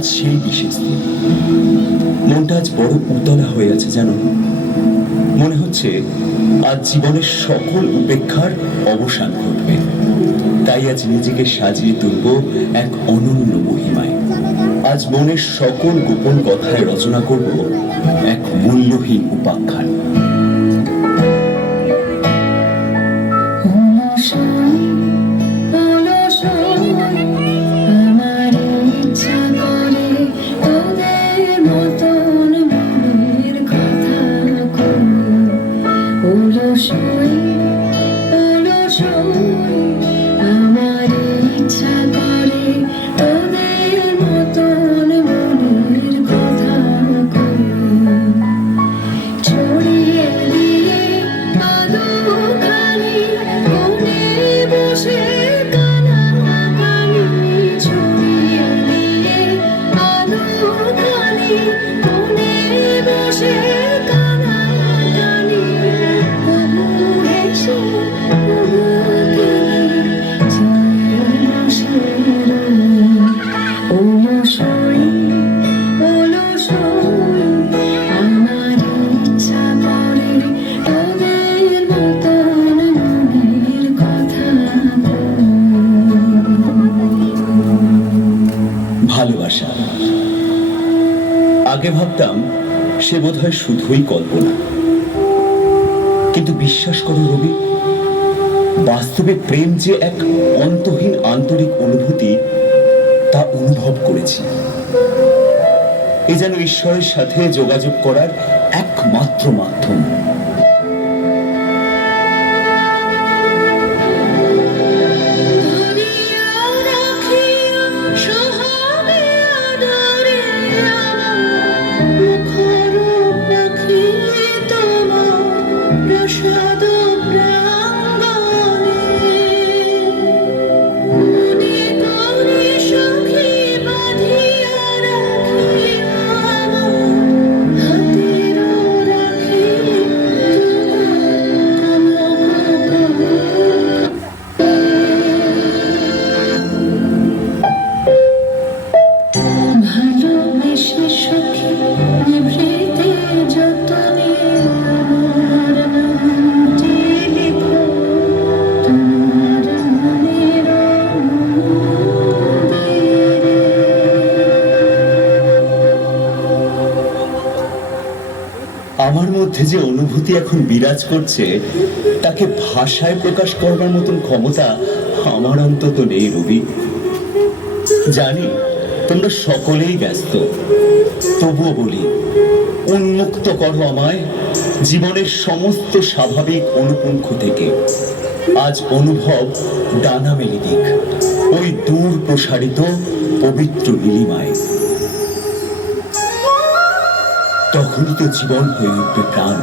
আজ সেই বিশেষ দিন। মনটা আজ বড় উতলা হয়ে আছে জানো। মনে হচ্ছে আজ জীবনের সকল উপেক্ষার অবসান ঘটবে। তাই আজ নিজেকে সাজিয়ে তুলব এক অনন্য মহিমায়। আজ মনের সকল গোপন কথায় রচনা করব এক মূল্যহীন উপাখ্যান। ভালোবাসা। আগে ভাবতাম সে বোধহয় শুধুই কল্পনা, কিন্তু বিশ্বাস করো রবি, বাস্তবে প্রেম যে এক অন্তহীন আন্তরিক অনুভূতি তা অনুভব করেছি। এ যেন ঈশ্বরের সাথে যোগাযোগ করার একমাত্র মাধ্যম। আমার মধ্যে যে অনুভূতি এখন বিরাজ করছে তাকে ভাষায় প্রকাশ করবার মতন ক্ষমতা আমার অন্তত নেই রবি। জানি তোমরা সকলেই ব্যস্ত, তবুও বলি, উন্মুক্ত করো আমায় জীবনের সমস্ত স্বাভাবিক অনুপুঙ্খ থেকে। আজ অনুভব ডানা মেলে দিক ওই দূর প্রসারিত পবিত্র নীলিমায়। তখনই তো জীবন হয়ে উঠবে প্রাণ,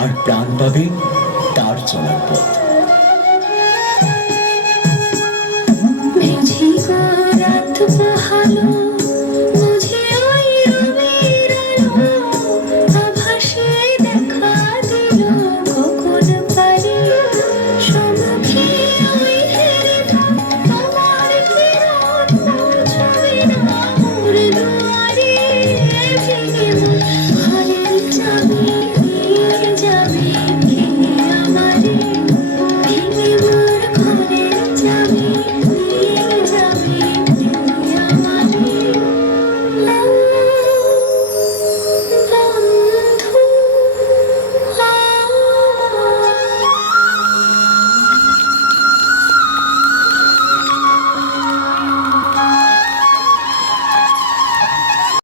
আর প্রাণ পাবে তার চলার পথ। জীবন